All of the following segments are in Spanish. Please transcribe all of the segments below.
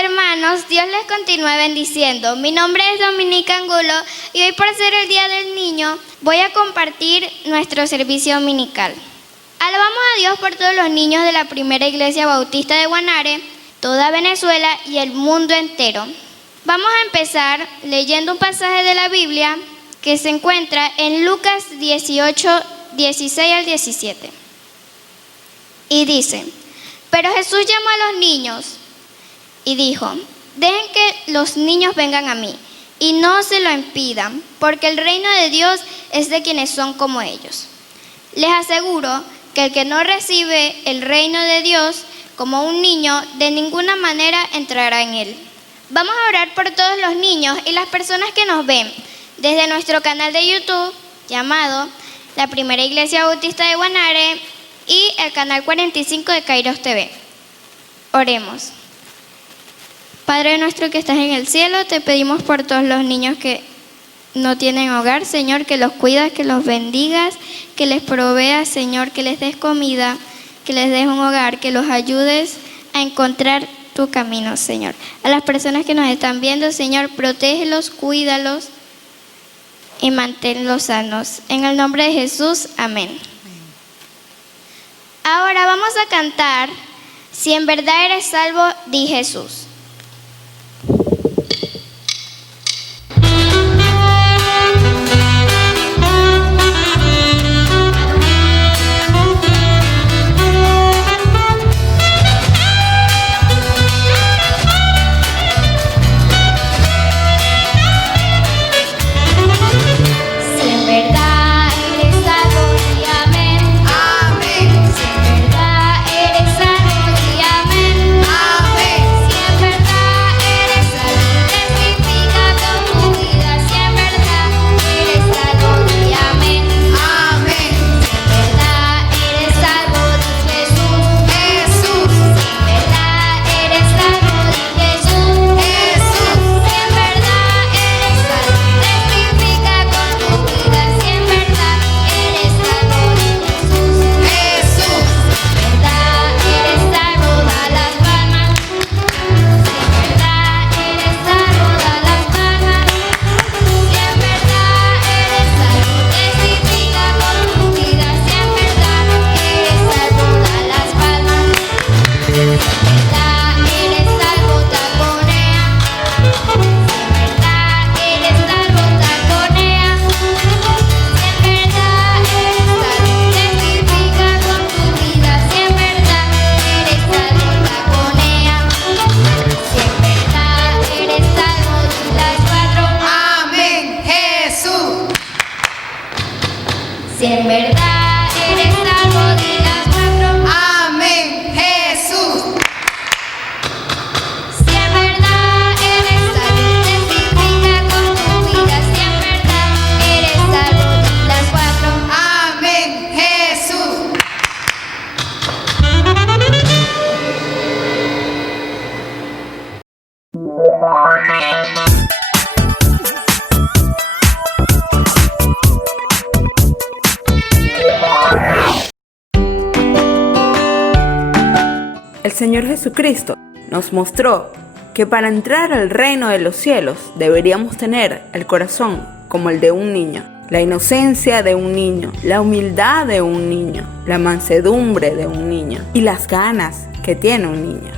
hermanos, Dios les continúe bendiciendo. Mi nombre es Dominica Angulo y hoy, por ser el Día del Niño, voy a compartir nuestro servicio dominical. Alabamos a Dios por todos los niños de la primera iglesia bautista de Guanare, toda Venezuela y el mundo entero. Vamos a empezar leyendo un pasaje de la Biblia que se encuentra en Lucas 18, 16 al 17. Y dice: pero Jesús llamó a los niños y dijo: dejen que los niños vengan a mí y no se lo impidan, porque el reino de Dios es de quienes son como ellos. Les aseguro que el que no recibe el reino de Dios como un niño, de ninguna manera entrará en él. Vamos a orar por todos los niños y las personas que nos ven desde nuestro canal de YouTube llamado La Primera Iglesia Bautista de Guanare y el canal 45 de Kairos TV. Oremos. Padre nuestro que estás en el cielo, te pedimos por todos los niños que no tienen hogar, Señor, que los cuidas, que los bendigas, que les proveas, Señor, que les des comida, que les des un hogar, que los ayudes a encontrar tu camino, Señor. A las personas que nos están viendo, Señor, protégelos, cuídalos y manténlos sanos. En el nombre de Jesús, amén. Ahora vamos a cantar Si en verdad eres salvo, di Jesús. Si en verdad eres salvo, di las cuatro. Amén, Jesús. Si en verdad eres salvo, testifica con tu vida. Si en verdad eres salvo, di las cuatro. Amén, Jesús. El Señor Jesucristo nos mostró que para entrar al reino de los cielos deberíamos tener el corazón como el de un niño, la inocencia de un niño, la humildad de un niño, la mansedumbre de un niño y las ganas que tiene un niño.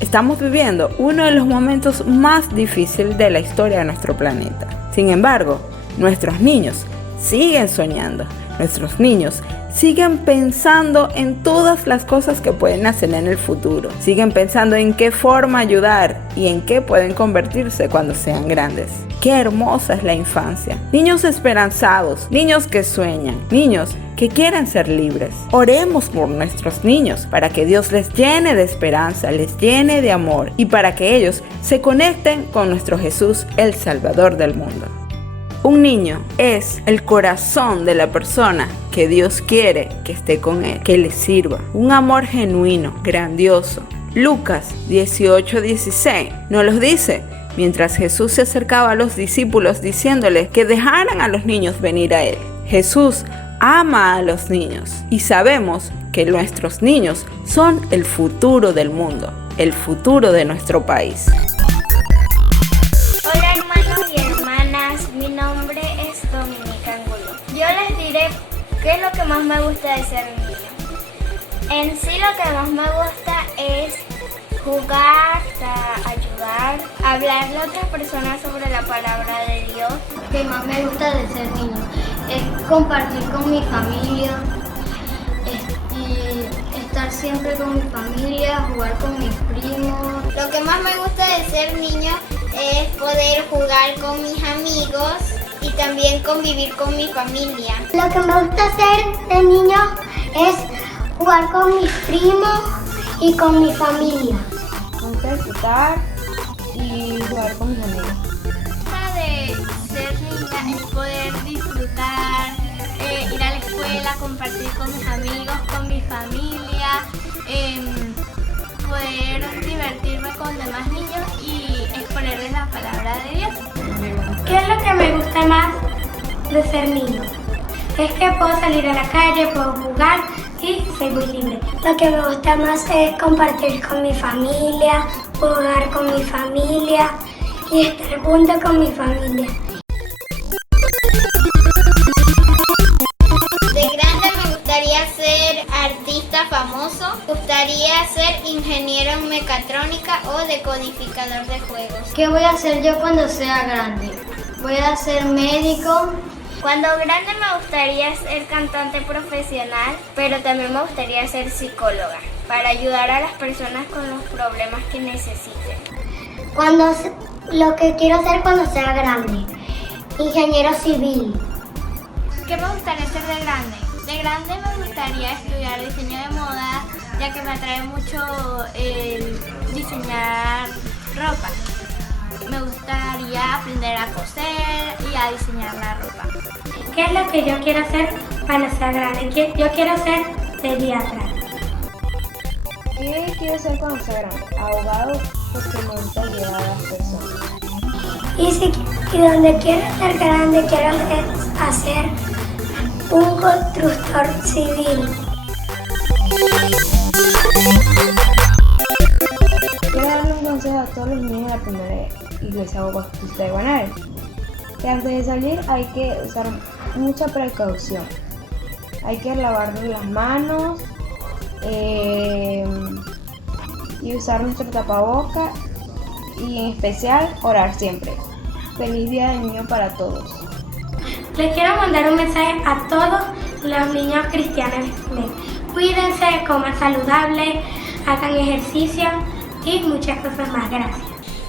Estamos viviendo uno de los momentos más difíciles de la historia de nuestro planeta. Sin embargo, nuestros niños siguen soñando. Nuestros niños siguen pensando en todas las cosas que pueden hacer en el futuro. Siguen pensando en qué forma ayudar y en qué pueden convertirse cuando sean grandes. Qué hermosa es la infancia. Niños esperanzados, niños que sueñan, niños que quieren ser libres. Oremos por nuestros niños para que Dios les llene de esperanza, les llene de amor y para que ellos se conecten con nuestro Jesús, el Salvador del mundo. Un niño es el corazón de la persona que Dios quiere que esté con él, que le sirva. Un amor genuino, grandioso. Lucas 18:16 nos los dice mientras Jesús se acercaba a los discípulos diciéndoles que dejaran a los niños venir a él. Jesús ama a los niños y sabemos que nuestros niños son el futuro del mundo. el futuro de nuestro país. Hola hermanos y hermanas, mi nombre es Dominica Angulo. Yo les diré qué es lo que más me gusta de ser niño. En sí lo que más me gusta es jugar, ayudar, hablarle a otras personas sobre la palabra de Dios. Lo que más me gusta de ser niño es compartir con mi familia, y estar siempre con mi familia, jugar con mis primos. Lo que más me gusta de ser niño es poder jugar con mis amigos y también convivir con mi familia. Lo que me gusta hacer de niño es jugar con mis primos y con mi familia. Disfrutar y jugar con mis amigos. De ser niña es poder disfrutar, ir a la escuela, compartir con mis amigos, con mi familia, poder divertirme con demás niños y exponerles la palabra de Dios. ¿Qué es lo que me gusta más de ser niño? Es que puedo salir a la calle, puedo jugar y soy muy libre. Lo que me gusta más es compartir con mi familia, jugar con mi familia y estar junto con mi familia. De grande me gustaría ser artista famoso, me gustaría ser ingeniero en mecatrónica o decodificador de juegos. ¿Qué voy a hacer yo cuando sea grande? Voy a ser médico. Cuando grande me gustaría ser cantante profesional, pero también me gustaría ser psicóloga para ayudar a las personas con los problemas que necesiten. Lo que quiero hacer cuando sea grande, ingeniero civil. ¿Qué me gustaría ser de grande? De grande me gustaría estudiar diseño de moda, ya que me atrae mucho el diseñar ropa. Me gustaría aprender a coser y a diseñar la ropa. ¿Qué es lo que yo quiero hacer cuando sea grande? Yo quiero ser pediatra. ¿Qué quiero ser cuando sea grande? Abogado, porque me gusta ayudar a las personas. Y donde quiero ser grande, quiero hacer un constructor civil. Quiero darle un consejo a todos los niños de la primera iglesia bautista de Guanare, que antes de salir hay que usar mucha precaución. Hay que lavarnos las manos y usar nuestro tapaboca y en especial orar siempre. Feliz Día del Niño para todos. Les quiero mandar un mensaje a todos los niños cristianos. Cuídense, coman saludable, hagan ejercicio y muchas cosas más. Gracias.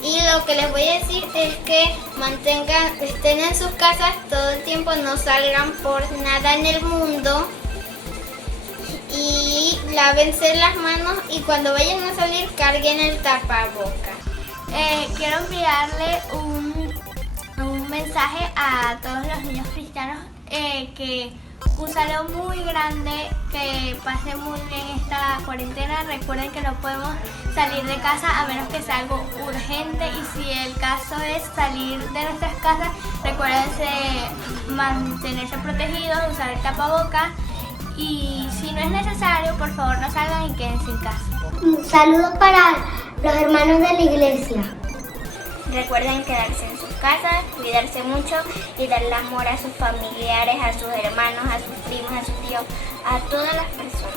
Y lo que les voy a decir es que estén en sus casas todo el tiempo, no salgan por nada en el mundo y lávense las manos y cuando vayan a salir carguen el tapaboca. Quiero enviarle un mensaje a todos los niños cristianos que un saludo muy grande, que pasen muy bien esta cuarentena. Recuerden que no podemos salir de casa a menos que sea algo urgente y si el caso es salir de nuestras casas, recuérdense mantenerse protegidos, usar el tapabocas y si no es necesario, por favor no salgan y quédense en casa. Un saludo para los hermanos de la iglesia. Recuerden quedarse en sus casas, cuidarse mucho y darle amor a sus familiares, a sus hermanos, a sus primos, a sus tíos, a todas las personas.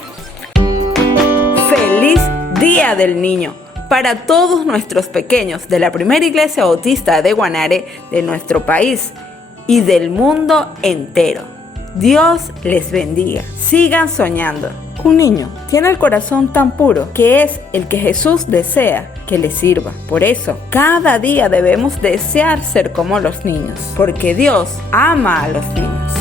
¡Feliz Día del Niño! Para todos nuestros pequeños de la primera iglesia bautista de Guanare, de nuestro país y del mundo entero. Dios les bendiga. Sigan soñando. Un niño tiene el corazón tan puro que es el que Jesús desea que le sirva. Por eso, cada día debemos desear ser como los niños, porque Dios ama a los niños.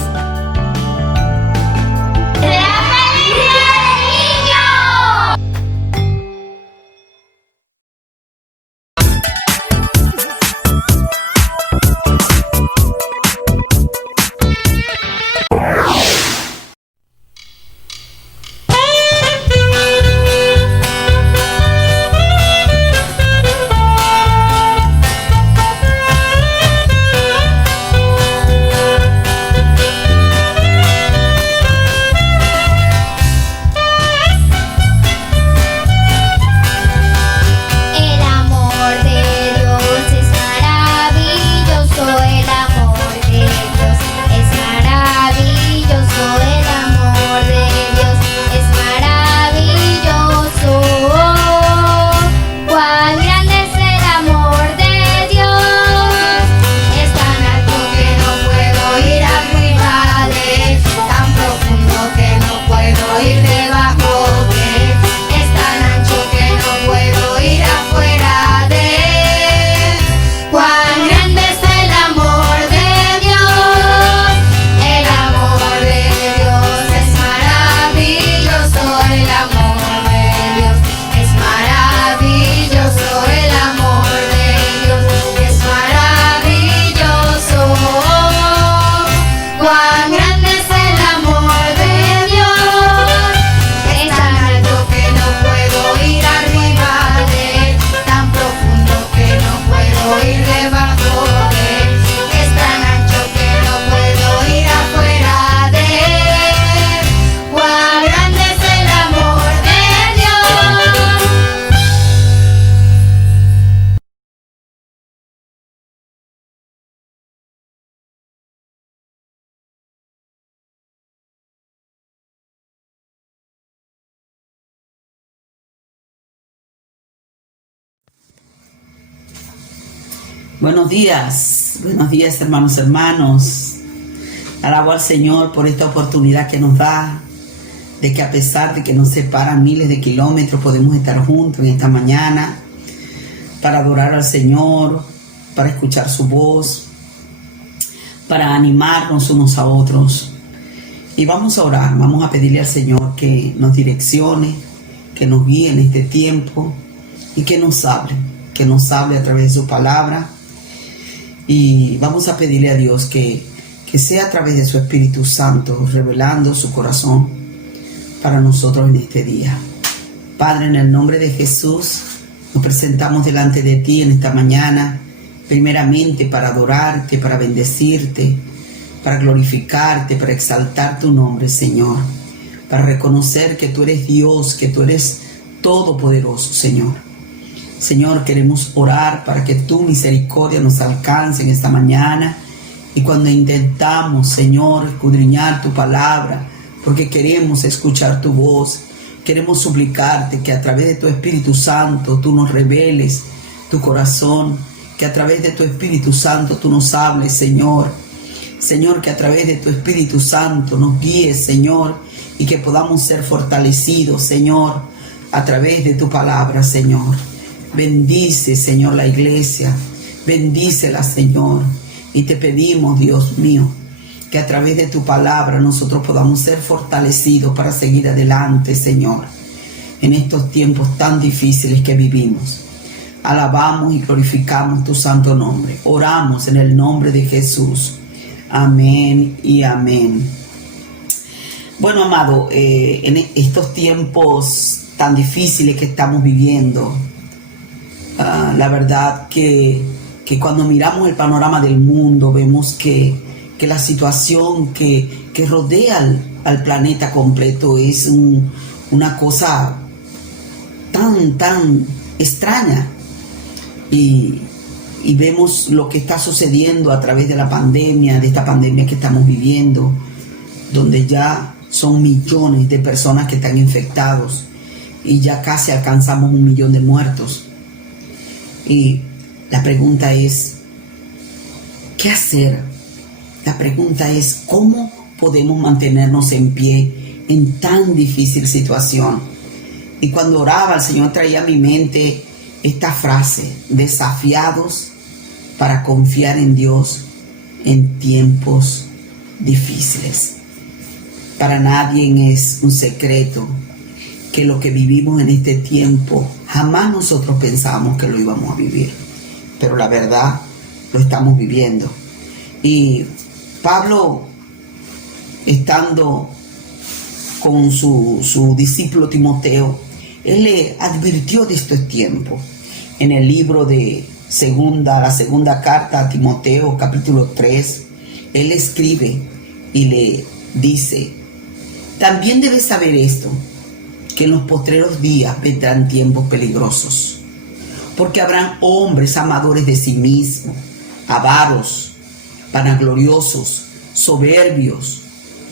Buenos días hermanos. Alabo al Señor por esta oportunidad que nos da, de que a pesar de que nos separan miles de kilómetros, podemos estar juntos en esta mañana para adorar al Señor, para escuchar su voz, para animarnos unos a otros. Y vamos a orar, vamos a pedirle al Señor que nos direccione, que nos guíe en este tiempo y que nos hable a través de su palabra. Y vamos a pedirle a Dios que sea a través de su Espíritu Santo revelando su corazón para nosotros en este día. Padre, en el nombre de Jesús, nos presentamos delante de ti en esta mañana, primeramente para adorarte, para bendecirte, para glorificarte, para exaltar tu nombre, Señor, para reconocer que tú eres Dios, que tú eres todopoderoso, Señor. Señor, queremos orar para que tu misericordia nos alcance en esta mañana. Y cuando intentamos, Señor, escudriñar tu palabra, porque queremos escuchar tu voz, queremos suplicarte que a través de tu Espíritu Santo tú nos reveles tu corazón, que a través de tu Espíritu Santo tú nos hables, Señor. Señor, que a través de tu Espíritu Santo nos guíes, Señor, y que podamos ser fortalecidos, Señor, a través de tu palabra, Señor. Bendice, Señor, la iglesia, bendícela, Señor, y te pedimos, Dios mío, que a través de tu palabra nosotros podamos ser fortalecidos para seguir adelante, Señor, en estos tiempos tan difíciles que vivimos. Alabamos y glorificamos tu santo nombre. Oramos en el nombre de Jesús. Amén y amén. Bueno, amado, en estos tiempos tan difíciles que estamos viviendo, la verdad que cuando miramos el panorama del mundo vemos que la situación que rodea al planeta completo es una cosa tan extraña, y vemos lo que está sucediendo a través de la pandemia, de esta pandemia que estamos viviendo, donde ya son millones de personas que están infectados y ya casi alcanzamos 1 millón de muertos. Y la pregunta es, ¿qué hacer? La pregunta es, ¿cómo podemos mantenernos en pie en tan difícil situación? Y cuando oraba, el Señor traía a mi mente esta frase: desafiados para confiar en Dios en tiempos difíciles. Para nadie es un secreto que lo que vivimos en este tiempo, jamás nosotros pensamos que lo íbamos a vivir, pero la verdad lo estamos viviendo. Y Pablo, estando con su discípulo Timoteo, él le advirtió de estos tiempos. En el libro de la segunda carta a Timoteo, capítulo 3, él escribe y le dice: también debes saber esto, que en los postreros días vendrán tiempos peligrosos, porque habrán hombres amadores de sí mismos, avaros, vanagloriosos, soberbios,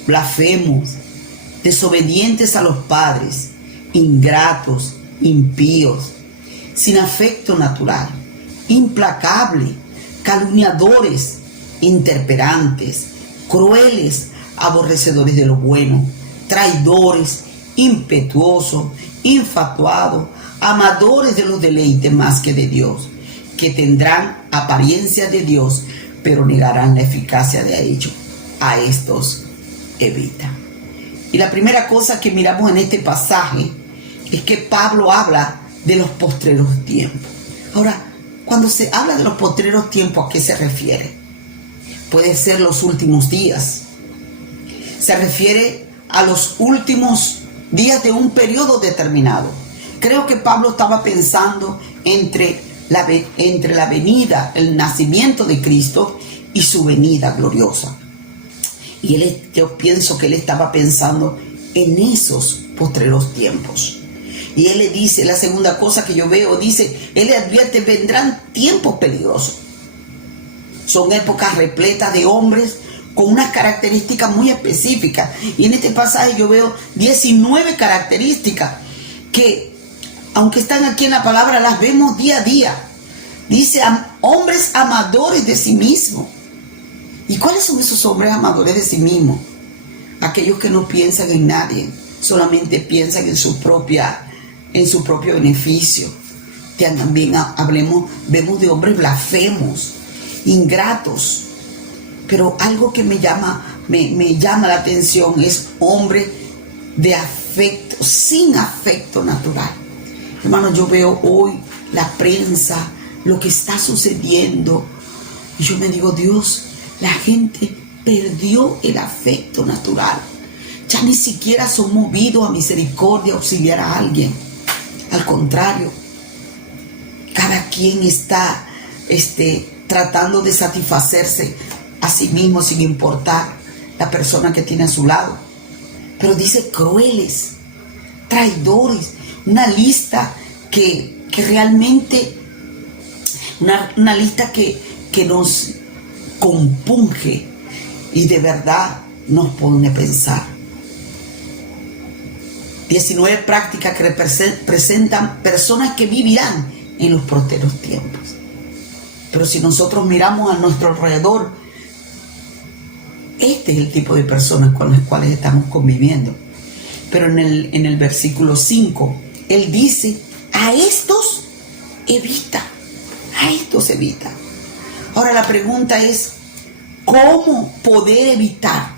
blasfemos, desobedientes a los padres, ingratos, impíos, sin afecto natural, implacables, calumniadores, intemperantes, crueles, aborrecedores de lo bueno, traidores, impetuosos, infatuados, amadores de los deleites más que de Dios, que tendrán apariencia de Dios, pero negarán la eficacia de ello. A estos evita. Y la primera cosa que miramos en este pasaje es que Pablo habla de los postreros tiempos. Ahora, cuando se habla de los postreros tiempos, ¿a qué se refiere? Puede ser los últimos días. Se refiere a los últimos días de un periodo determinado. Creo que Pablo estaba pensando entre la venida, el nacimiento de Cristo y su venida gloriosa. Y yo pienso que él estaba pensando en esos postreros tiempos. Y él le dice, la segunda cosa que yo veo, dice, él le advierte: vendrán tiempos peligrosos. Son épocas repletas de hombres con unas características muy específicas. Y en este pasaje yo veo 19 características que, aunque están aquí en la palabra, las vemos día a día. Dice hombres amadores de sí mismos. ¿Y cuáles son esos hombres amadores de sí mismos? Aquellos que no piensan en nadie, solamente piensan en su propio beneficio. También vemos de hombres blasfemos, ingratos. Pero algo que me llama la atención es hombre de afecto, sin afecto natural. Hermano, yo veo hoy la prensa, lo que está sucediendo, y yo me digo, Dios, la gente perdió el afecto natural. Ya ni siquiera son movidos a misericordia, a auxiliar a alguien. Al contrario, cada quien está tratando de satisfacerse a sí mismo sin importar la persona que tiene a su lado. Pero dice crueles, traidores, una lista que realmente, una lista que nos compunge y de verdad nos pone a pensar. 19 prácticas que representan personas que vivirán en los posteros tiempos. Pero si nosotros miramos a nuestro alrededor, este es el tipo de personas con las cuales estamos conviviendo. Pero en el versículo 5, él dice, a estos evita. Ahora la pregunta es, ¿cómo poder evitar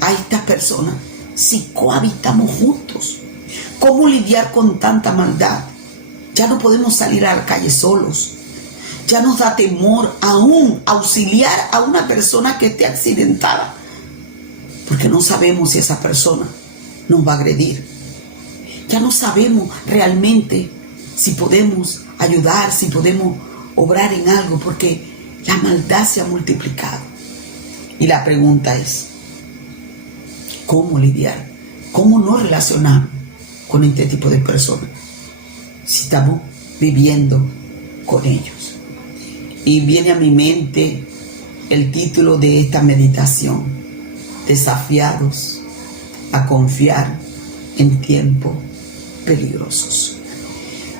a estas personas si cohabitamos juntos? ¿Cómo lidiar con tanta maldad? Ya no podemos salir a la calle solos. Ya nos da temor aún auxiliar a una persona que esté accidentada, porque no sabemos si esa persona nos va a agredir. Ya no sabemos realmente si podemos ayudar, si podemos obrar en algo, porque la maldad se ha multiplicado. Y la pregunta es, ¿cómo lidiar? ¿Cómo no relacionar con este tipo de personas si estamos viviendo con ellos? Y viene a mi mente el título de esta meditación: desafiados a confiar en tiempos peligrosos.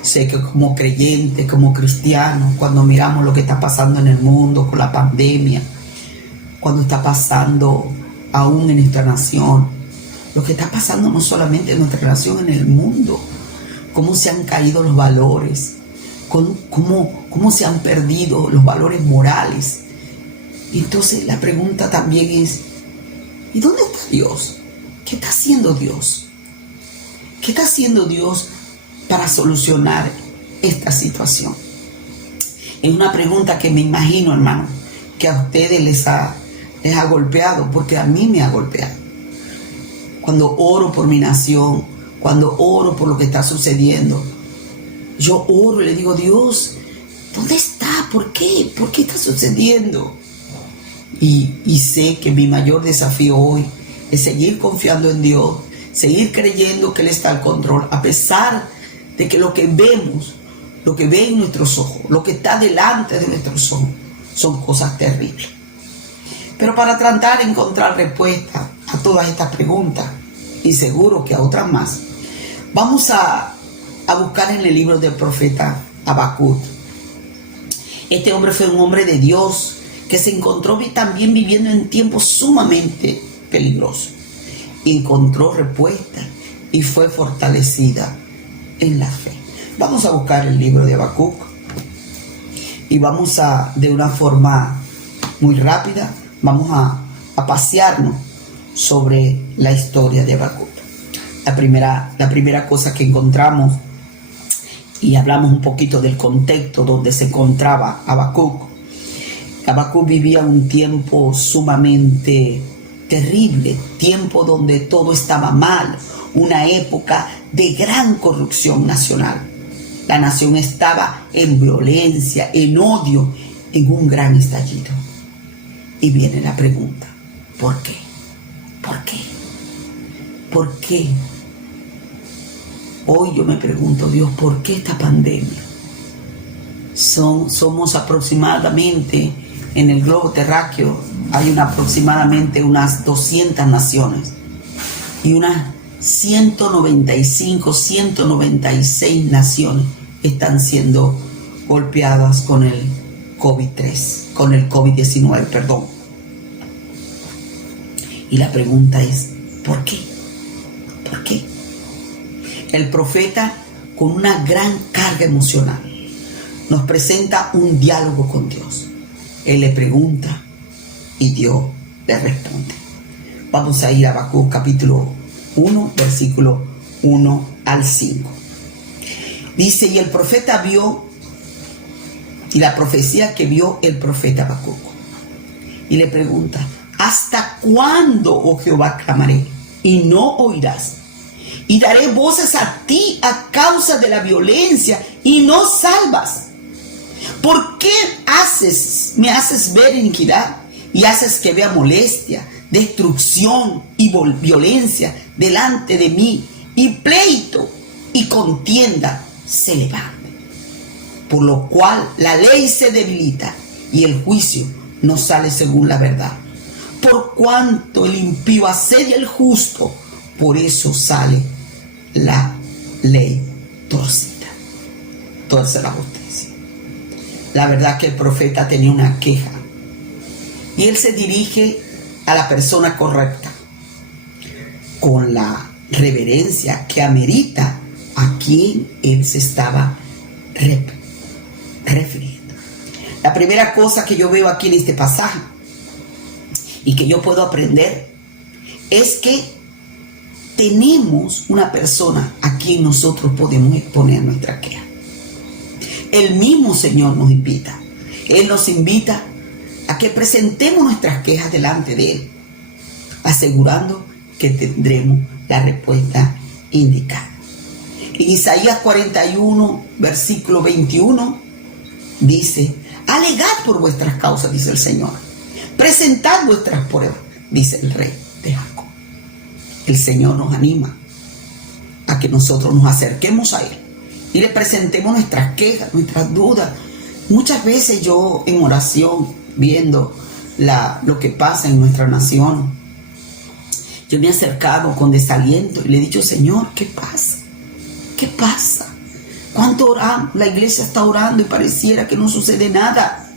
Sé que como creyentes, como cristianos, cuando miramos lo que está pasando en el mundo con la pandemia, cuando está pasando aún en nuestra nación, lo que está pasando no solamente en nuestra nación, en el mundo, cómo se han caído los valores, cómo se han perdido los valores morales. Entonces la pregunta también es, ¿y dónde está Dios? ¿Qué está haciendo Dios? ¿Qué está haciendo Dios para solucionar esta situación? Es una pregunta que me imagino, hermano, que a ustedes les ha golpeado, porque a mí me ha golpeado. Cuando oro por mi nación, cuando oro por lo que está sucediendo, yo oro y le digo, Dios, ¿dónde está? ¿Por qué? ¿Por qué está sucediendo? Y sé que mi mayor desafío hoy es seguir confiando en Dios, seguir creyendo que Él está al control, a pesar de que lo que vemos, lo que ven nuestros ojos, lo que está delante de nuestros ojos, son cosas terribles. Pero para tratar de encontrar respuesta a todas estas preguntas, y seguro que a otras más, vamos a buscar en el libro del profeta Habacuc. Este hombre fue un hombre de Dios que se encontró también viviendo en tiempos sumamente peligrosos. Encontró respuesta y fue fortalecida en la fe. Vamos a buscar el libro de Habacuc y vamos de una forma muy rápida, vamos a pasearnos sobre la historia de Habacuc. La primera cosa que encontramos, y hablamos un poquito del contexto donde se encontraba Habacuc. Habacuc vivía un tiempo sumamente terrible, tiempo donde todo estaba mal, una época de gran corrupción nacional. La nación estaba en violencia, en odio, en un gran estallido. Y viene la pregunta, ¿por qué? ¿Por qué? ¿Por qué? Hoy yo me pregunto, Dios, ¿por qué esta pandemia? Somos aproximadamente, en el globo terráqueo, hay aproximadamente unas 200 naciones y unas 195, 196 naciones están siendo golpeadas con el COVID-19, perdón. Y la pregunta es, ¿por qué? ¿Por qué? El profeta, con una gran carga emocional, nos presenta un diálogo con Dios. Él le pregunta y Dios le responde. Vamos a ir a Habacuc capítulo 1, versículo 1 al 5. Dice, y el profeta vio, y la profecía que vio el profeta Habacuc, y le pregunta, ¿hasta cuándo, oh Jehová, clamaré y no oirás? Y daré voces a ti a causa de la violencia y no salvas. ¿Por qué me haces ver iniquidad y haces que vea molestia, destrucción y violencia delante de mí, y pleito y contienda se levante? Por lo cual la ley se debilita y el juicio no sale según la verdad. Por cuanto el impío asedia al justo, por eso sale la ley torcida. Torce la justicia. La verdad que el profeta tenía una queja y él se dirige a la persona correcta con la reverencia que amerita a quien él se estaba refiriendo. La primera cosa que yo veo aquí en este pasaje y que yo puedo aprender es que tenemos una persona a quien nosotros podemos exponer nuestra queja. El mismo Señor nos invita. Él nos invita a que presentemos nuestras quejas delante de Él, asegurando que tendremos la respuesta indicada. En Isaías 41, versículo 21, dice, alegad por vuestras causas, dice el Señor. Presentad vuestras pruebas, dice el Rey de Jacob. El Señor nos anima a que nosotros nos acerquemos a Él y le presentemos nuestras quejas, nuestras dudas. Muchas veces yo en oración, viendo lo que pasa en nuestra nación, yo me he acercado con desaliento y le he dicho, Señor, ¿qué pasa? ¿Qué pasa? ¿Cuánto oramos? La iglesia está orando y pareciera que no sucede nada.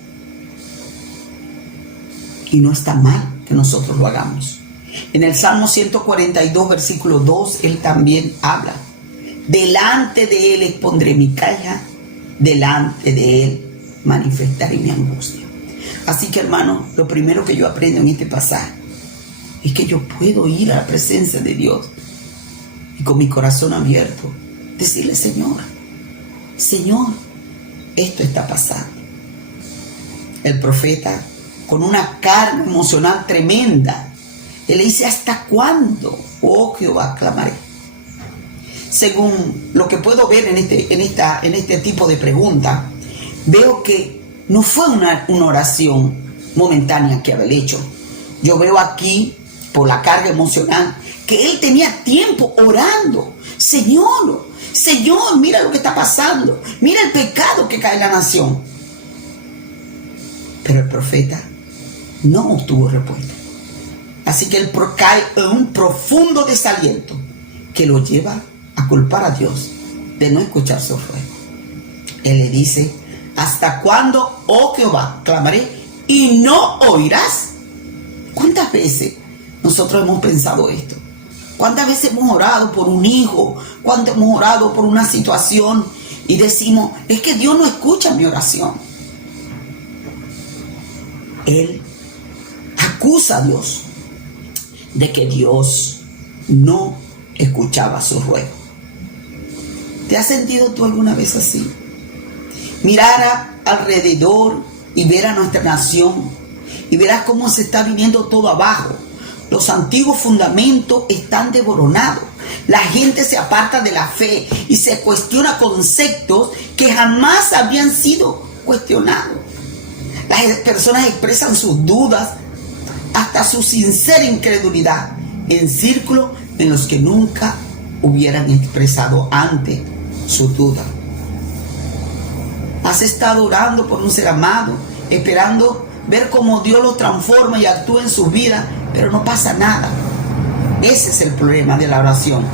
Y no está mal que nosotros lo hagamos. En el Salmo 142, versículo 2, Él también habla. Delante de Él expondré mi queja, delante de Él manifestaré mi angustia. Así que, hermano, lo primero que yo aprendo en este pasaje es que yo puedo ir a la presencia de Dios y con mi corazón abierto decirle, Señor, esto está pasando. El profeta, con una carga emocional tremenda, él le dice, ¿hasta cuándo, oh Jehová, clamaré? Según lo que puedo ver en este tipo de pregunta, veo que no fue una oración momentánea que había hecho. Yo veo aquí, por la carga emocional, que él tenía tiempo orando. Señor, mira lo que está pasando. Mira el pecado que cae en la nación. Pero el profeta no obtuvo respuesta. Así que él cae en un profundo desaliento que lo lleva a culpar a Dios de no escuchar su ruego. Él le dice, ¿hasta cuándo, oh Jehová, clamaré y no oirás? ¿Cuántas veces nosotros hemos pensado esto? ¿Cuántas veces hemos orado por un hijo? ¿Cuántas hemos orado por una situación y decimos, es que Dios no escucha mi oración? Él acusa a Dios de que Dios no escuchaba su ruego. ¿Te has sentido tú alguna vez así? Mirar alrededor y ver a nuestra nación y verás cómo se está viniendo todo abajo. Los antiguos fundamentos están desmoronados. La gente se aparta de la fe y se cuestiona conceptos que jamás habían sido cuestionados. Las personas expresan sus dudas, hasta su sincera incredulidad, en círculos en los que nunca hubieran expresado antes sus dudas. Has estado orando por un ser amado, esperando ver cómo Dios los transforma y actúa en sus vidas, pero no pasa nada. Ese es el problema de la oración,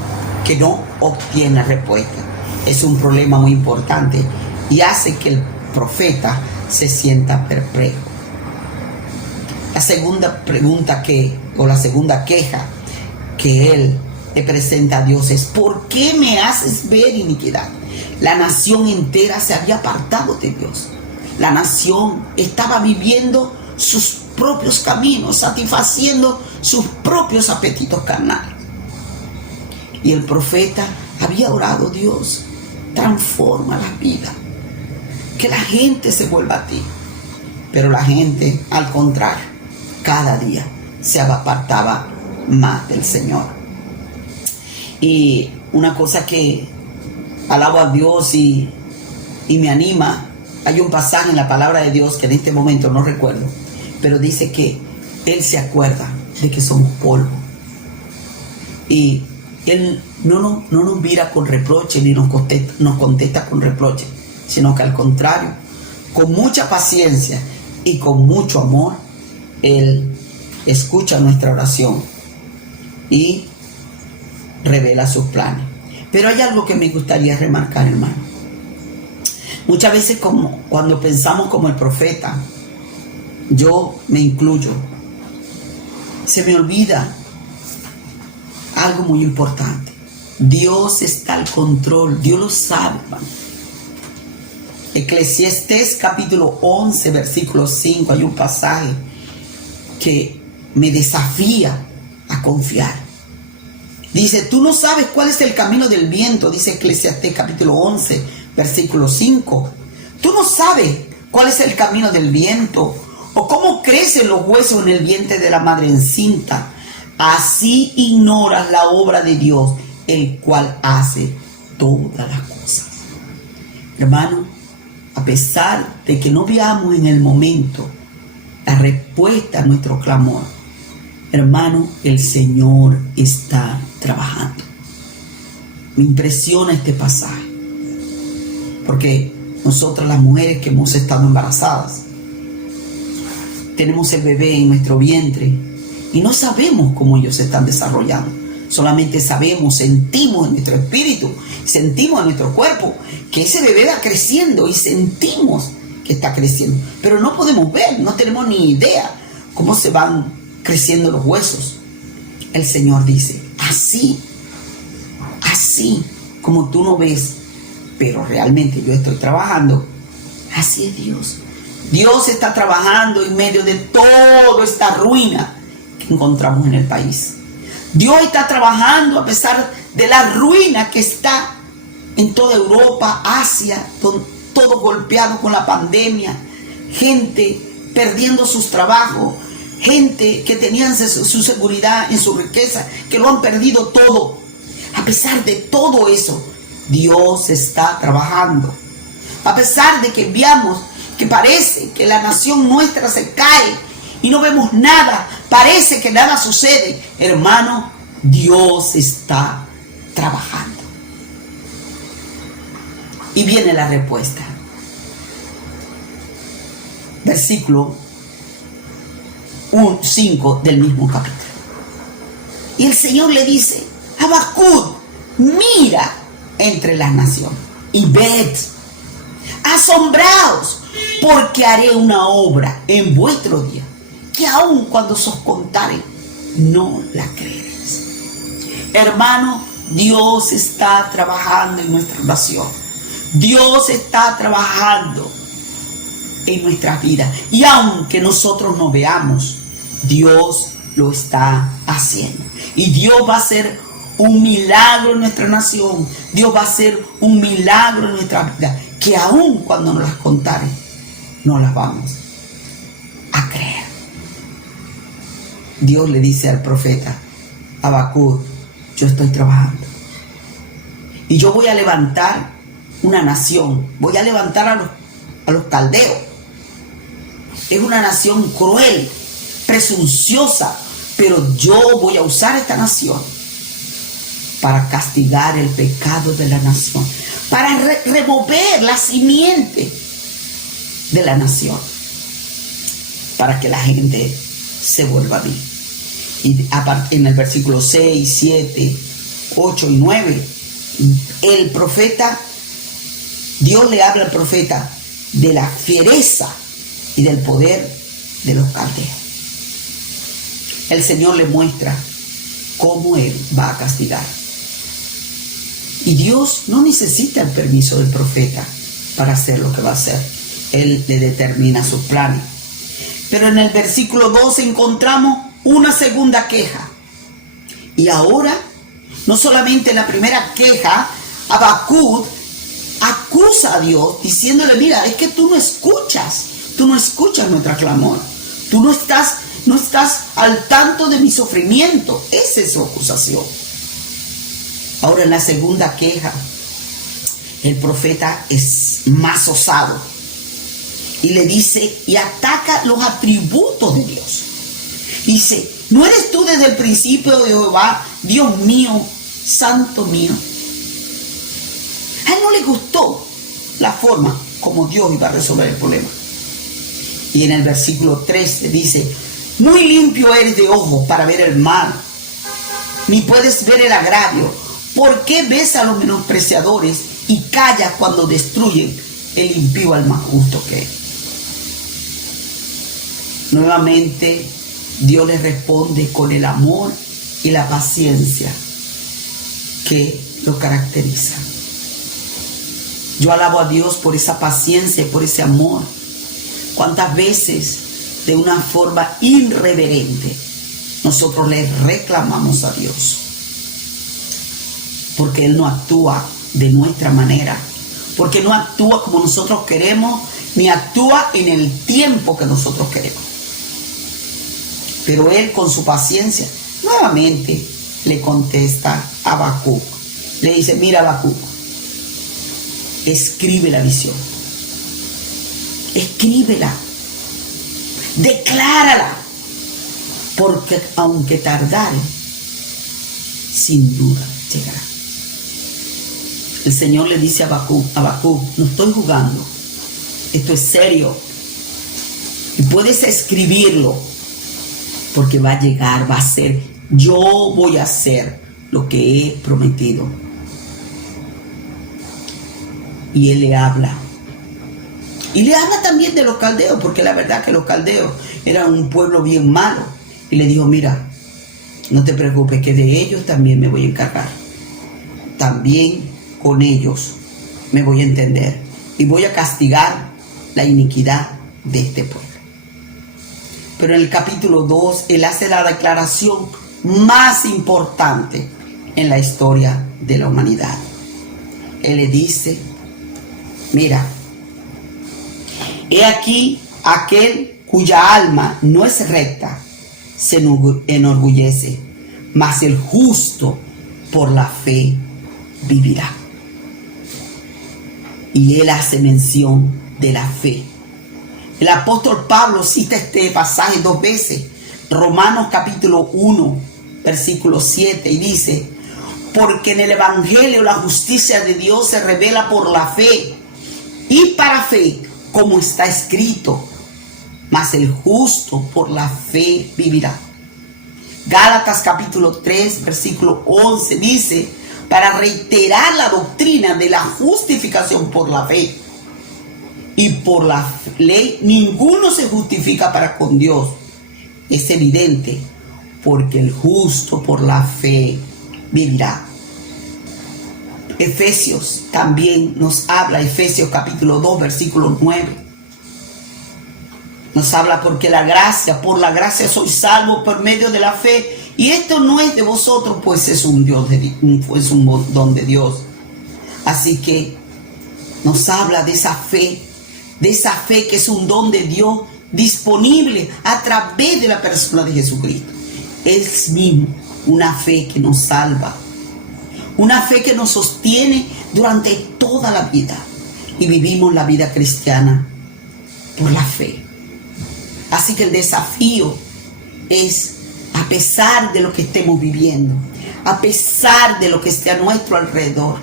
que no obtiene respuesta. Es un problema muy importante y hace que profeta se sienta perplejo. La segunda pregunta la segunda queja que él le presenta a Dios es: ¿por qué me haces ver iniquidad? La nación entera se había apartado de Dios. La nación estaba viviendo sus propios caminos, satisfaciendo sus propios apetitos carnales. Y el profeta había orado: Dios, transforma la vida, que la gente se vuelva a ti. Pero la gente, al contrario, cada día se apartaba más del Señor. Y una cosa que alabo a Dios y me anima, hay un pasaje en la palabra de Dios que en este momento no recuerdo, pero dice que Él se acuerda de que somos polvo. Y Él no nos mira con reproche ni nos contesta con reproche, sino que al contrario, con mucha paciencia y con mucho amor, Él escucha nuestra oración y revela sus planes. Pero hay algo que me gustaría remarcar, hermano. Muchas veces, cuando pensamos como el profeta, yo me incluyo, se me olvida algo muy importante. Dios está al control, Dios lo sabe, hermano. Eclesiastés capítulo 11, versículo 5, hay un pasaje que me desafía a confiar. Dice: tú no sabes cuál es el camino del viento, dice Eclesiastés capítulo 11, versículo 5. Tú no sabes cuál es el camino del viento, o cómo crecen los huesos en el vientre de la madre encinta. Así ignoras la obra de Dios, el cual hace todas las cosas. Hermano, a pesar de que no veamos en el momento la respuesta a nuestro clamor, hermano, el Señor está trabajando. Me impresiona este pasaje, porque nosotras, las mujeres que hemos estado embarazadas, tenemos el bebé en nuestro vientre y no sabemos cómo ellos se están desarrollando. Solamente sabemos, sentimos en nuestro espíritu, sentimos en nuestro cuerpo que ese bebé va creciendo y sentimos que está creciendo. Pero no podemos ver, no tenemos ni idea cómo se van creciendo los huesos. El Señor dice: así como tú no ves, pero realmente yo estoy trabajando. Así es Dios. Dios está trabajando en medio de toda esta ruina que encontramos en el país. Dios está trabajando a pesar de la ruina que está en toda Europa, Asia, todo golpeado con la pandemia, gente perdiendo sus trabajos, gente que tenían su seguridad en su riqueza, que lo han perdido todo. A pesar de todo eso, Dios está trabajando. A pesar de que veamos que parece que la nación nuestra se cae y no vemos nada, parece que nada sucede, hermano, Dios está trabajando. Y viene la respuesta. Versículo 5 del mismo capítulo. Y el Señor le dice: Habacuc, mira entre las naciones y ved, asombraos, porque haré una obra en vuestro día, que aun cuando os contare, no la creeréis. Hermano, Dios está trabajando en nuestra nación. Dios está trabajando en nuestras vidas. Y aunque nosotros no veamos, Dios lo está haciendo. Y Dios va a hacer un milagro en nuestra nación. Dios va a hacer un milagro en nuestra vida, que aun cuando nos las contare, no las vamos a creer. Dios le dice al profeta Habacuc: yo estoy trabajando. Y yo voy a levantar una nación. Voy a levantar a los caldeos. Es una nación cruel, presunciosa, pero yo voy a usar esta nación para castigar el pecado de la nación, para remover la simiente de la nación, para que la gente se vuelva a mí. Y en el versículo 6, 7, 8 y 9, el profeta, Dios le habla al profeta de la fiereza y del poder de los caldeos. El Señor le muestra cómo Él va a castigar. Y Dios no necesita el permiso del profeta para hacer lo que va a hacer. Él le determina sus planes. Pero en el versículo 12 encontramos una segunda queja. Y ahora, no solamente la primera queja, Habacuc acusa a Dios diciéndole, mira, es que tú no escuchas nuestra clamor. Tú no estás al tanto de mi sufrimiento. Esa es su acusación. Ahora en la segunda queja, el profeta es más osado y le dice y ataca los atributos de Dios. Dice, ¿no eres tú desde el principio, Jehová, Dios mío, santo mío? A él no le gustó la forma como Dios iba a resolver el problema. Y en el versículo 13 dice, muy limpio eres de ojos para ver el mal, ni puedes ver el agravio. ¿Por qué ves a los menospreciadores y callas cuando destruyen el impío al más justo que es? Nuevamente, Dios le responde con el amor y la paciencia que lo caracteriza. Yo alabo a Dios por esa paciencia y por ese amor. ¿Cuántas veces de una forma irreverente nosotros le reclamamos a Dios? Porque Él no actúa de nuestra manera, porque no actúa como nosotros queremos, ni actúa en el tiempo que nosotros queremos. Pero Él con su paciencia nuevamente le contesta a Habacuc. Le dice, mira Habacuc, escribe la visión, escríbela, declárala, porque aunque tardare, sin duda llegará. El Señor le dice a Habacuc, no estoy jugando, esto es serio. Y puedes escribirlo, porque va a llegar, va a ser, yo voy a hacer lo que he prometido. Y Él le habla. Y le habla también de los caldeos, porque la verdad que los caldeos eran un pueblo bien malo. Y le dijo, mira, no te preocupes, que de ellos también me voy a encargar. También con ellos me voy a entender y voy a castigar la iniquidad de este pueblo. Pero en el capítulo 2, Él hace la declaración más importante en la historia de la humanidad. Él le dice, mira, he aquí aquel cuya alma no es recta, se enorgullece, mas el justo por la fe vivirá. Y Él hace mención de la fe. El apóstol Pablo cita este pasaje 2 veces. Romanos capítulo 1, versículo 7, y dice, porque en el evangelio la justicia de Dios se revela por la fe, y para fe, como está escrito, mas el justo por la fe vivirá. Gálatas capítulo 3, versículo 11 dice, para reiterar la doctrina de la justificación por la fe. Y por la ley ninguno se justifica para con Dios. Es evidente, porque el justo por la fe vivirá. Efesios también nos habla, Efesios capítulo 2, versículo 9. Nos habla porque por la gracia sois salvos por medio de la fe. Y esto no es de vosotros, pues es un don de Dios. Así que nos habla de esa fe que es un don de Dios disponible a través de la persona de Jesucristo. Es mismo una fe que nos salva, una fe que nos sostiene durante toda la vida. Y vivimos la vida cristiana por la fe. Así que el desafío es, a pesar de lo que estemos viviendo, a pesar de lo que esté a nuestro alrededor,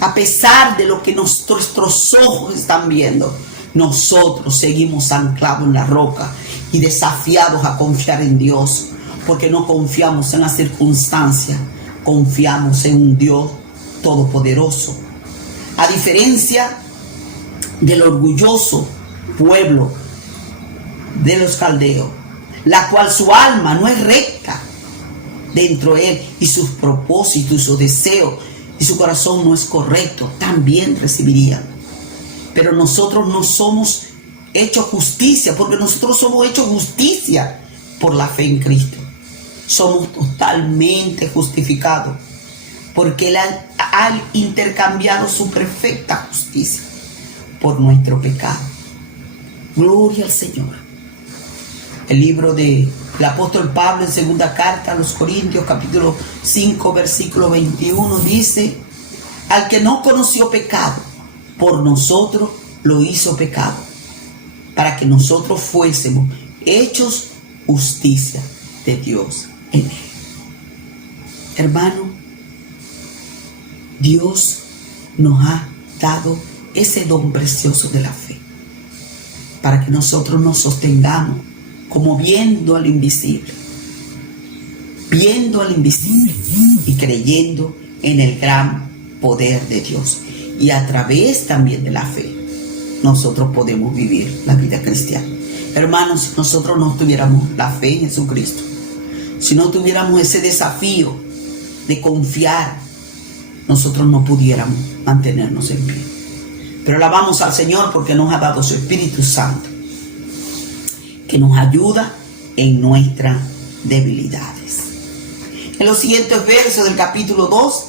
a pesar de lo que nuestros ojos están viendo, nosotros seguimos anclados en la roca y desafiados a confiar en Dios, porque no confiamos en las circunstancias, confiamos en un Dios todopoderoso. A diferencia del orgulloso pueblo de los caldeos, la cual su alma no es recta dentro de él, y sus propósitos y sus deseos y su corazón no es correcto, también recibirían. Pero nosotros no somos hechos justicia, porque nosotros somos hechos justicia por la fe en Cristo. Somos totalmente justificados, porque Él ha intercambiado su perfecta justicia por nuestro pecado. Gloria al Señor. El libro del apóstol Pablo en segunda carta a los Corintios, capítulo 5, versículo 21, dice: al que no conoció pecado, por nosotros lo hizo pecado, para que nosotros fuésemos hechos justicia de Dios en él. Hermano, Dios nos ha dado ese don precioso de la fe, para que nosotros nos sostengamos como viendo al invisible y creyendo en el gran poder de Dios. Y a través también de la fe, nosotros podemos vivir la vida cristiana. Hermanos, si nosotros no tuviéramos la fe en Jesucristo, si no tuviéramos ese desafío de confiar, nosotros no pudiéramos mantenernos en pie. Pero alabamos al Señor porque nos ha dado su Espíritu Santo, que nos ayuda en nuestras debilidades. En los siguientes versos del capítulo 2,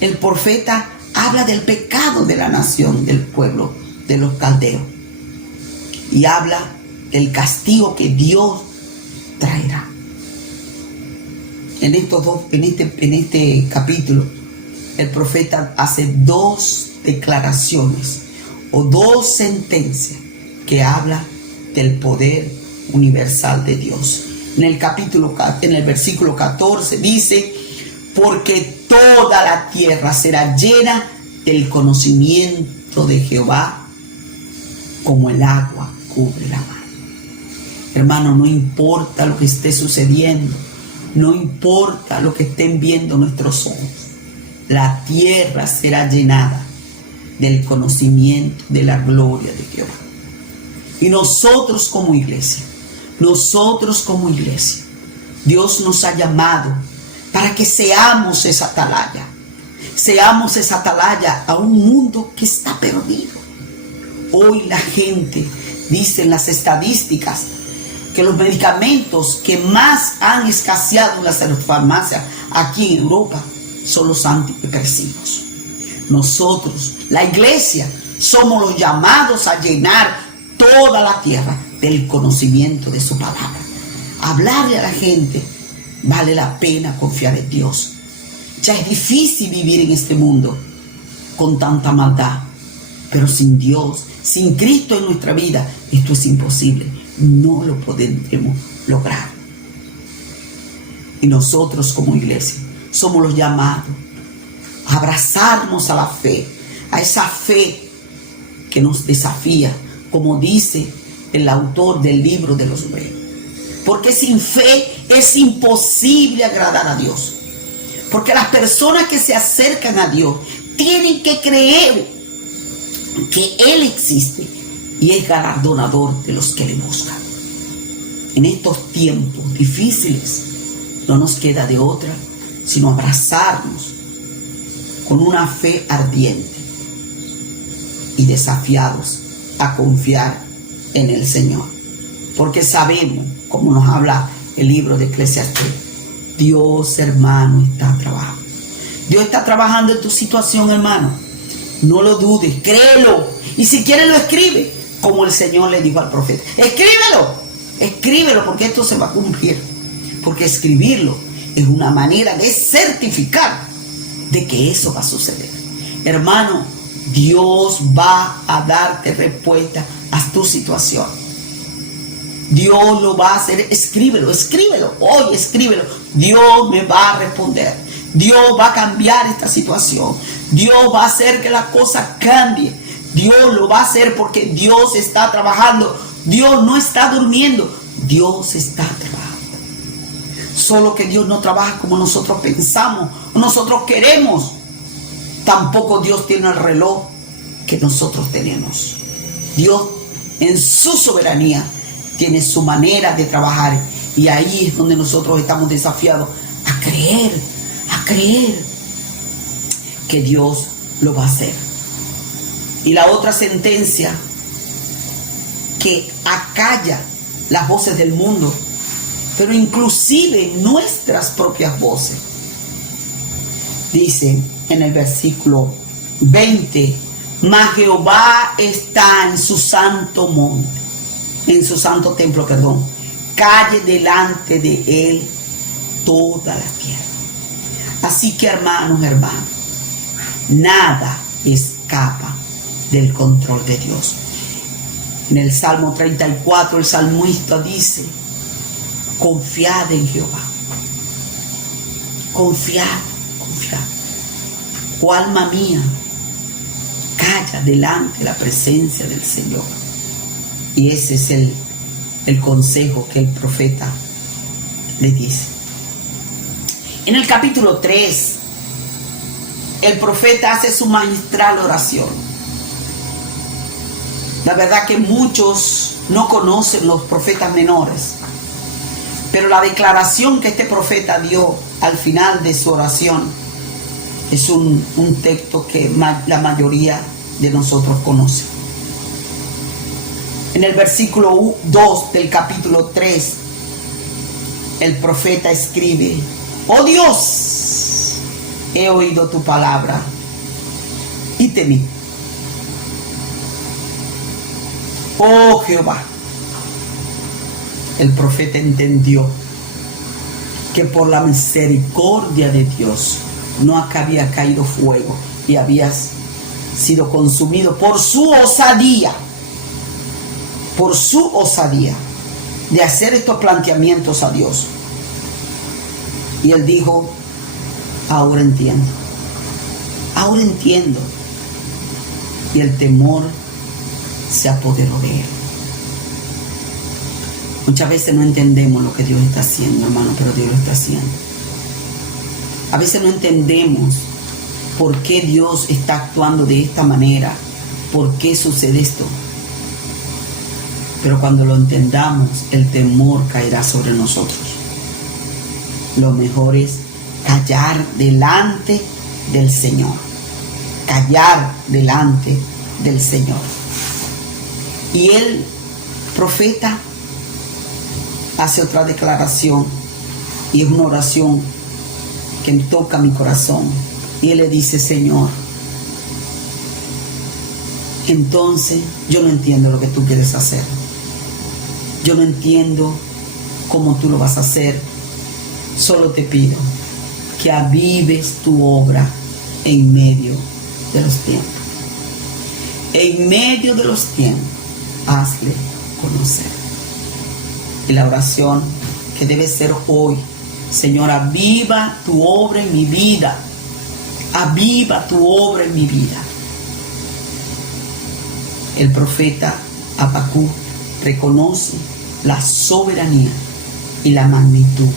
el profeta habla del pecado de la nación, del pueblo de los caldeos, y habla del castigo que Dios traerá. En este capítulo, el profeta hace dos declaraciones o dos sentencias que hablan del poder universal de Dios. En el versículo 14 dice: porque toda la tierra será llena del conocimiento de Jehová, como el agua cubre la mar. Hermano, no importa lo que esté sucediendo, no importa lo que estén viendo nuestros ojos, la tierra será llenada del conocimiento de la gloria de Jehová. Y nosotros como iglesia, Dios nos ha llamado para que seamos esa atalaya a un mundo que está perdido. Hoy la gente, dicen las estadísticas, que los medicamentos que más han escaseado en las farmacias aquí en Europa son los antidepresivos. Nosotros, la iglesia, somos los llamados a llenar toda la tierra del conocimiento de su palabra. Hablarle a la gente, vale la pena confiar en Dios. Ya es difícil vivir en este mundo con tanta maldad, pero sin Dios, sin Cristo en nuestra vida, esto es imposible. No lo podremos lograr. Y nosotros como iglesia somos los llamados a abrazarnos a la fe, a esa fe que nos desafía, como dice el autor del libro de los Hebreos. Porque sin fe es imposible agradar a Dios. Porque las personas que se acercan a Dios tienen que creer que Él existe y es galardonador de los que le buscan. En estos tiempos difíciles no nos queda de otra sino abrazarnos con una fe ardiente y desafiados a confiar en el Señor. Porque sabemos, como nos habla el libro de Eclesiastés, Dios, hermano, está trabajando. Dios está trabajando en tu situación, hermano. No lo dudes, créelo. Y si quieres lo escribe, como el Señor le dijo al profeta. Escríbelo, porque esto se va a cumplir. Porque escribirlo es una manera de certificar de que eso va a suceder. Hermano, Dios va a darte respuesta a tu situación. Dios lo va a hacer. Escríbelo. Hoy escríbelo. Dios me va a responder. Dios va a cambiar esta situación. Dios va a hacer que la cosa cambie. Dios lo va a hacer porque Dios está trabajando. Dios no está durmiendo. Dios está trabajando. Solo que Dios no trabaja como nosotros pensamos o nosotros queremos. Tampoco Dios tiene el reloj que nosotros tenemos. Dios en su soberanía tiene su manera de trabajar, y ahí es donde nosotros estamos desafiados a creer que Dios lo va a hacer. Y la otra sentencia, que acalla las voces del mundo, pero inclusive nuestras propias voces. Dice en el versículo 20: mas Jehová está en su santo monte, en su santo templo, calle delante de él toda la tierra. Así que, hermanos, nada escapa del control de Dios. En el Salmo 34, el salmista dice: confiad en Jehová. Confiad. Oh alma mía, calla delante de la presencia del Señor. Y ese es el consejo que el profeta le dice. En el capítulo 3, el profeta hace su magistral oración. La verdad que muchos no conocen los profetas menores, pero la declaración que este profeta dio al final de su oración es un texto que la mayoría de nosotros conoce. En el versículo 2 del capítulo 3, el profeta escribe: oh Dios, he oído tu palabra y temí. Oh Jehová. El profeta entendió que por la misericordia de Dios no había caído fuego y habías sido consumido por su osadía de hacer estos planteamientos a Dios. Y él dijo: ahora entiendo. Y el temor se apoderó de él. Muchas veces no entendemos lo que Dios está haciendo, hermano, pero Dios lo está haciendo. A veces no entendemos por qué Dios está actuando de esta manera, por qué sucede esto. Pero cuando lo entendamos, el temor caerá sobre nosotros. Lo mejor es callar delante del Señor. Callar delante del Señor. Y el profeta hace otra declaración, y es una oración que toca mi corazón. Y él le dice: Señor, entonces yo no entiendo lo que tú quieres hacer. Yo no entiendo cómo tú lo vas a hacer. Solo te pido que avives tu obra en medio de los tiempos. En medio de los tiempos, hazle conocer. Y la oración que debe ser hoy: Señor, aviva tu obra en mi vida. Aviva tu obra en mi vida. El profeta Habacuc reconoce la soberanía y la magnitud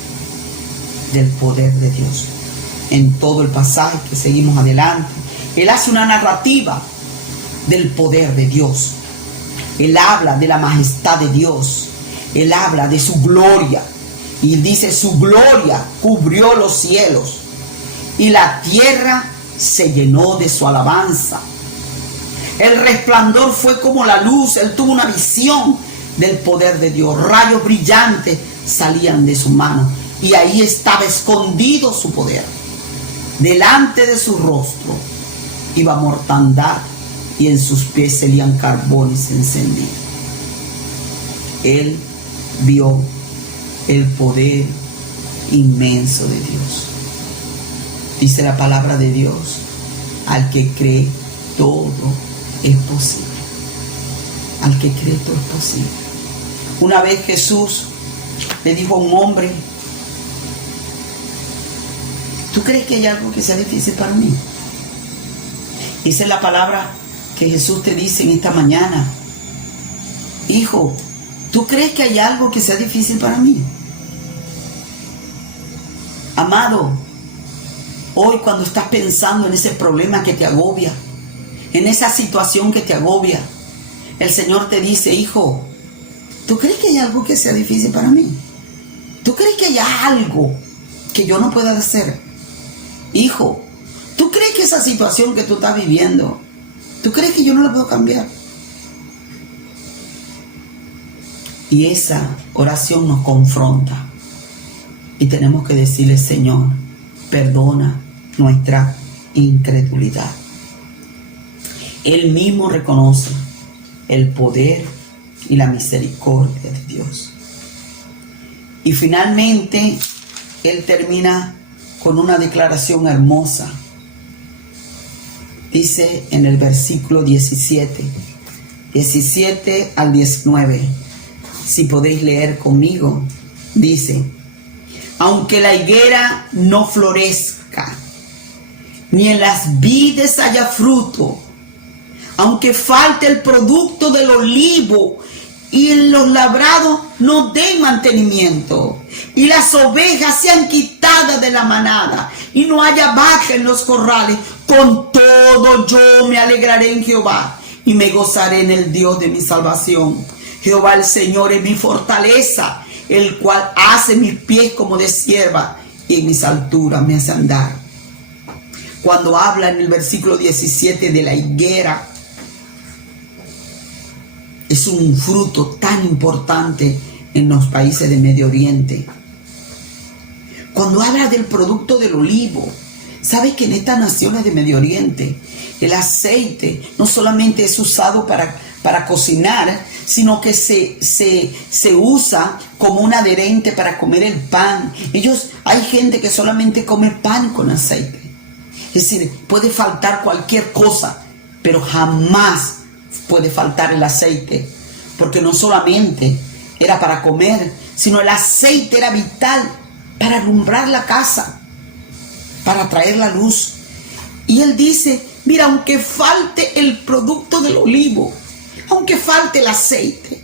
del poder de Dios. En todo el pasaje que seguimos adelante, él hace una narrativa del poder de Dios. Él habla de la majestad de Dios. Él habla de su gloria. Y dice: su gloria cubrió los cielos y la tierra se llenó de su alabanza. El resplandor fue como la luz. Él tuvo una visión del poder de Dios. Rayos brillantes salían de su mano, y ahí estaba escondido su poder. Delante de su rostro iba mortandad, y en sus pies salían carbones encendidos. Él vio el poder inmenso de Dios. Dice la palabra de Dios: al que cree, todo es posible. Al que cree, todo es posible. Una vez Jesús le dijo a un hombre: ¿tú crees que hay algo que sea difícil para mí? Esa es la palabra que Jesús te dice en esta mañana. Hijo, ¿tú crees que hay algo que sea difícil para mí? Amado, hoy cuando estás pensando en ese problema que te agobia, en esa situación que te agobia, El Señor te dice, hijo, ¿tú crees que hay algo que sea difícil para mí? ¿Tú crees que hay algo que yo no pueda hacer? Hijo, ¿tú crees que esa situación que tú estás viviendo, tú crees que yo no la puedo cambiar? Y esa oración nos confronta. Y tenemos que decirle, Señor, perdona nuestra incredulidad. Él mismo reconoce el poder y la misericordia de Dios. Y finalmente, Él termina con una declaración hermosa. Dice en el versículo 17 al 19, si podéis leer conmigo, dice: aunque la higuera no florezca, ni en las vides haya fruto, aunque falte el producto del olivo y en los labrados no den mantenimiento, y las ovejas sean quitadas de la manada y no haya vaca en los corrales, con todo yo me alegraré en Jehová y me gozaré en el Dios de mi salvación. Jehová el Señor es mi fortaleza, el cual hace mis pies como de sierva y en mis alturas me hace andar. Cuando habla en el versículo 17 de la higuera, es un fruto tan importante en los países de Medio Oriente. Cuando habla del producto del olivo, ¿sabe que en estas naciones de Medio Oriente el aceite no solamente es usado para cocinar, sino que se usa como un adherente para comer el pan? Hay gente que solamente come pan con aceite. Es decir, puede faltar cualquier cosa, pero jamás puede faltar el aceite, porque no solamente era para comer, sino el aceite era vital para alumbrar la casa, para traer la luz. Y él dice, mira, aunque falte el producto del olivo, aunque falte el aceite,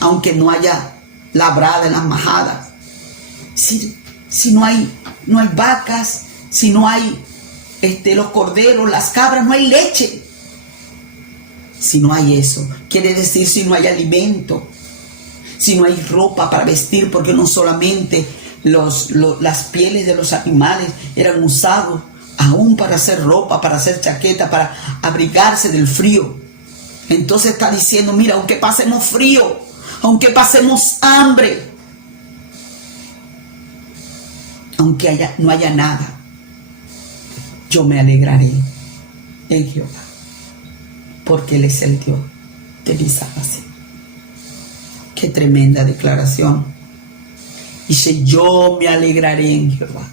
aunque no haya labrada en las majadas, si no hay vacas, si no hay los corderos, las cabras, no hay leche. Si no hay eso, quiere decir si no hay alimento, si no hay ropa para vestir, porque no solamente las pieles de los animales eran usados aún para hacer ropa, para hacer chaqueta, para abrigarse del frío. Entonces está diciendo, mira, aunque pasemos frío, aunque pasemos hambre, aunque no haya nada, yo me alegraré en Jehová, porque Él es el Dios de mi salvación. Qué tremenda declaración. Dice, yo me alegraré en Jehová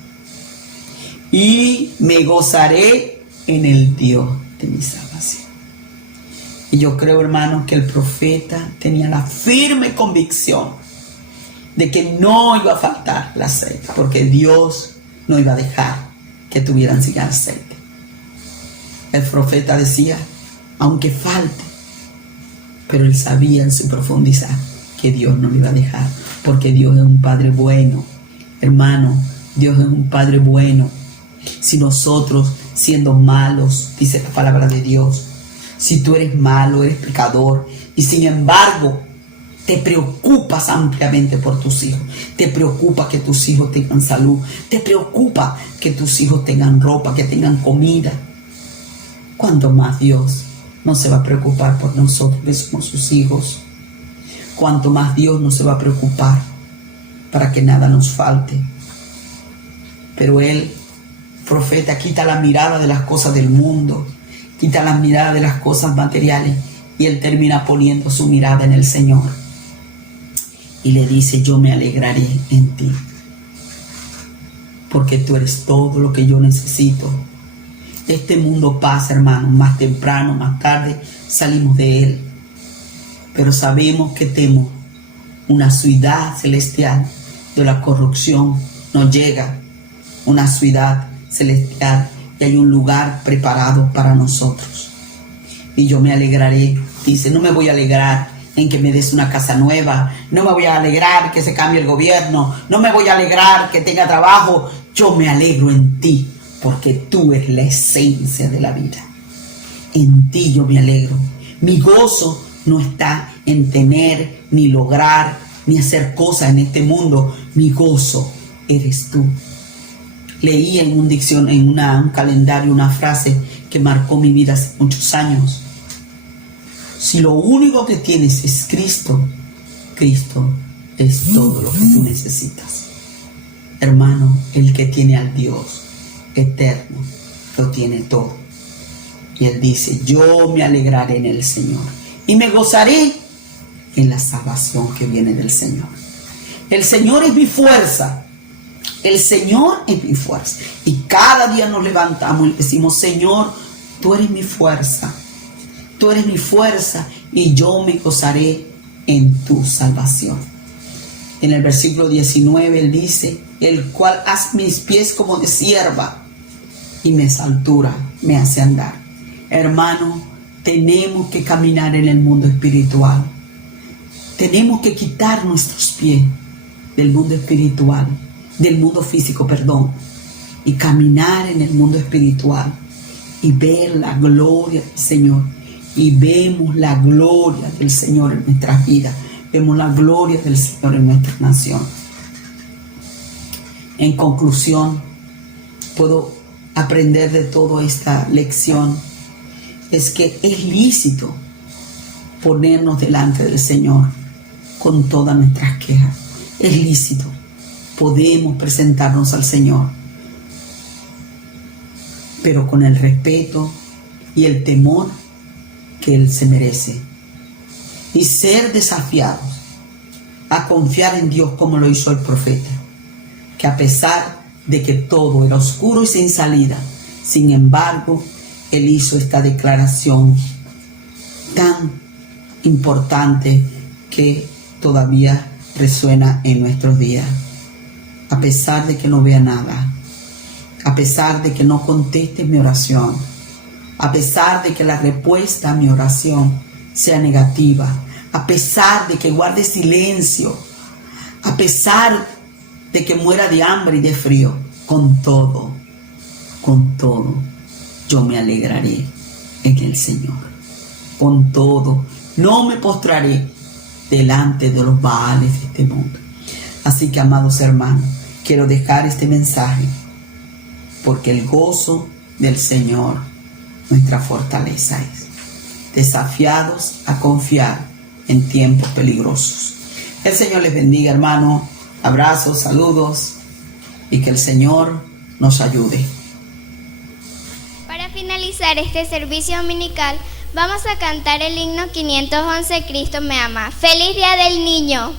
y me gozaré en el Dios de mi salvación. Y yo creo, hermanos, que el profeta tenía la firme convicción de que no iba a faltar el aceite, porque Dios no iba a dejar que tuvieran sin aceite. El profeta decía, aunque falte, pero él sabía en su profundidad que Dios no lo iba a dejar, porque Dios es un Padre bueno. Hermano, Dios es un Padre bueno. Si nosotros, siendo malos, dice la palabra de Dios, si tú eres malo, eres pecador, y sin embargo te preocupas ampliamente por tus hijos, te preocupa que tus hijos tengan salud, te preocupa que tus hijos tengan ropa, que tengan comida, ¿cuánto más Dios no se va a preocupar por nosotros que somos sus hijos? ¿Cuánto más Dios no se va a preocupar para que nada nos falte? Pero Él, profeta, quita la mirada de las cosas del mundo, quita la mirada de las cosas materiales, y Él termina poniendo su mirada en el Señor y le dice, yo me alegraré en ti, porque tú eres todo lo que yo necesito. Este mundo pasa, hermano, más temprano, más tarde salimos de él, pero sabemos que tenemos una ciudad celestial de la corrupción. Nos llega una ciudad celestial y hay un lugar preparado para nosotros. Y yo me alegraré, dice, no me voy a alegrar en que me des una casa nueva, no me voy a alegrar que se cambie el gobierno, no me voy a alegrar que tenga trabajo, yo me alegro en ti, porque tú eres la esencia de la vida. En ti yo me alegro. Mi gozo no está en tener, ni lograr, ni hacer cosas en este mundo. Mi gozo eres tú. Leí en un calendario una frase que marcó mi vida hace muchos años. Si lo único que tienes es Cristo, Cristo es todo lo que tú necesitas. Hermano, el que tiene al Dios eterno, lo tiene todo. Y Él dice, yo me alegraré en el Señor y me gozaré en la salvación que viene del Señor. El Señor es mi fuerza. El Señor es mi fuerza. Y cada día nos levantamos y decimos, Señor, tú eres mi fuerza. Tú eres mi fuerza y yo me gozaré en tu salvación. En el versículo 19 Él dice, el cual hace mis pies como de sierva y mis alturas me hace andar. Hermano, tenemos que caminar en el mundo espiritual. Tenemos que quitar nuestros pies del mundo espiritual, del mundo físico, y caminar en el mundo espiritual y ver la gloria del Señor. Y vemos la gloria del Señor en nuestras vidas. Vemos la gloria del Señor en nuestra nación. En conclusión, puedo aprender de toda esta lección es que es lícito ponernos delante del Señor con todas nuestras quejas. Es lícito. Podemos presentarnos al Señor, pero con el respeto y el temor que Él se merece. Y ser desafiados a confiar en Dios como lo hizo el profeta, que a pesar de que todo era oscuro y sin salida, sin embargo, Él hizo esta declaración tan importante que todavía resuena en nuestros días. A pesar de que no vea nada, a pesar de que no conteste mi oración, a pesar de que la respuesta a mi oración sea negativa, a pesar de que guarde silencio, a pesar de que muera de hambre y de frío, con todo, yo me alegraré en el Señor. Con todo, no me postraré delante de los baales de este mundo. Así que, amados hermanos, quiero dejar este mensaje porque el gozo del Señor nuestra fortaleza es. Desafiados a confiar en tiempos peligrosos. El Señor les bendiga, hermano. Abrazos, saludos y que el Señor nos ayude. Para finalizar este servicio dominical, vamos a cantar el himno 511, Cristo me ama. ¡Feliz Día del Niño!